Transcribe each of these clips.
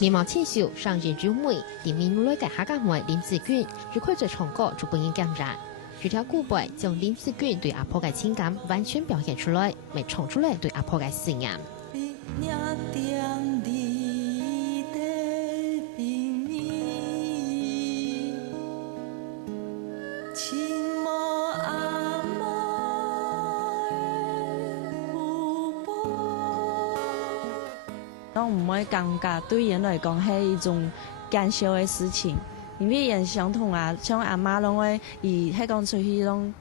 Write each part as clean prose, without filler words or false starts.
面貌清秀，上人之美，店面内嘅客家妹林子娟，如开做唱歌就本人感染。这条古背将林子娟对阿婆嘅情感完全表现出来，未唱出来对阿婆嘅思念。我唔會尷尬，對人來講係一種搞笑嘅事情，因為人相同啊，像阿媽攏會以喺講出去攏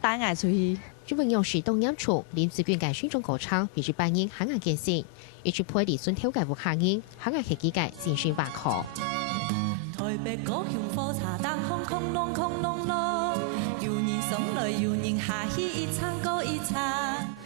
帶我出去。朱文用是東演出，林子娟嘅選中歌唱，必須扮演客家嘅聲，一直配李順挑嘅客人，客家劇幾屆精神挖考。台北高雄火車站空空隆空隆隆，有人送來有人下去，一場過一場。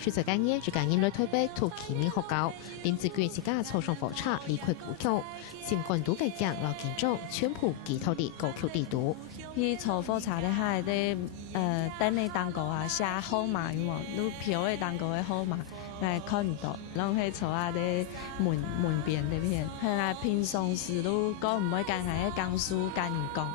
13間嘢就間因來台北圖奇面學校，林子娟自家坐上火車離開故鄉，先關都嘅講老建築全部記頭啲歌曲地圖。去坐火車咧，係啲等你蛋糕啊，寫號碼嘅喎，你票嘅蛋糕嘅號碼，我看唔到，攏係坐喺啲門邊呢邊。係平常時都講唔可以間係講書間人講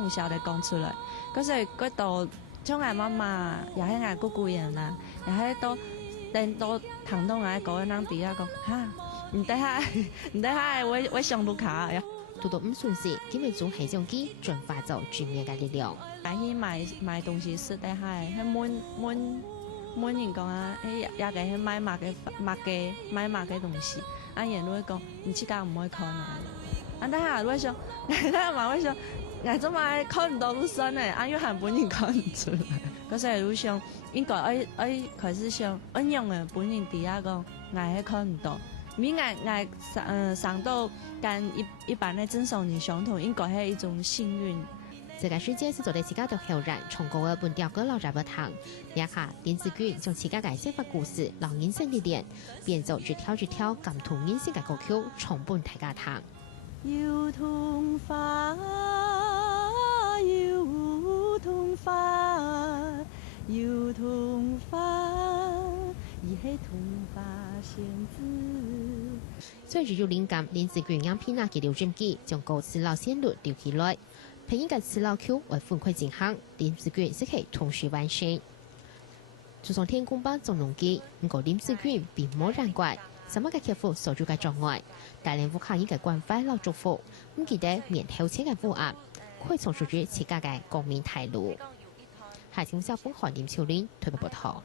唔曉得講出來。嗰時嗰度將我媽媽又係我姑姑人啦，又喺度等到疼到我嗰個人底下講嚇，唔得下，我上路卡呀。讀到唔順時，今日做起相機轉化做全面嘅力量。去買東西食得係滿人講啊，也嘅去買物嘅東西，啊人都會講，唔知家唔可以看啊。啊等下會想，會想，我做乜看唔到路身咧？啊又係本人看唔出來。嗰時會想，應該開始想，一樣嘅本人底下講，我係看唔到。明我上到跟一般的正常人相同，應該係一種幸運。這個世界是做得自家都後人從嗰個本調歌老雜不同。一下林子娟將自家嘅生活故事、老人生歷練，變做一條感同人生嘅歌曲，重本大家聽。有童話，有童話，有童話，伊係童話仙子。最最有靈感，林子娟讓片拿嘅留針機，將歌詞老線路留起來，配音嘅詞老曲為分塊進行，林子娟是可以同時完成。就算天公伯總農機，唔過林子娟並冇人怪，什麼嘅客戶所做嘅障礙，大連武客應該關懷老祝福，唔記得面後車嘅負壓，可以從屬於自家嘅光明態度。下星小風寒林秋玲推報報道。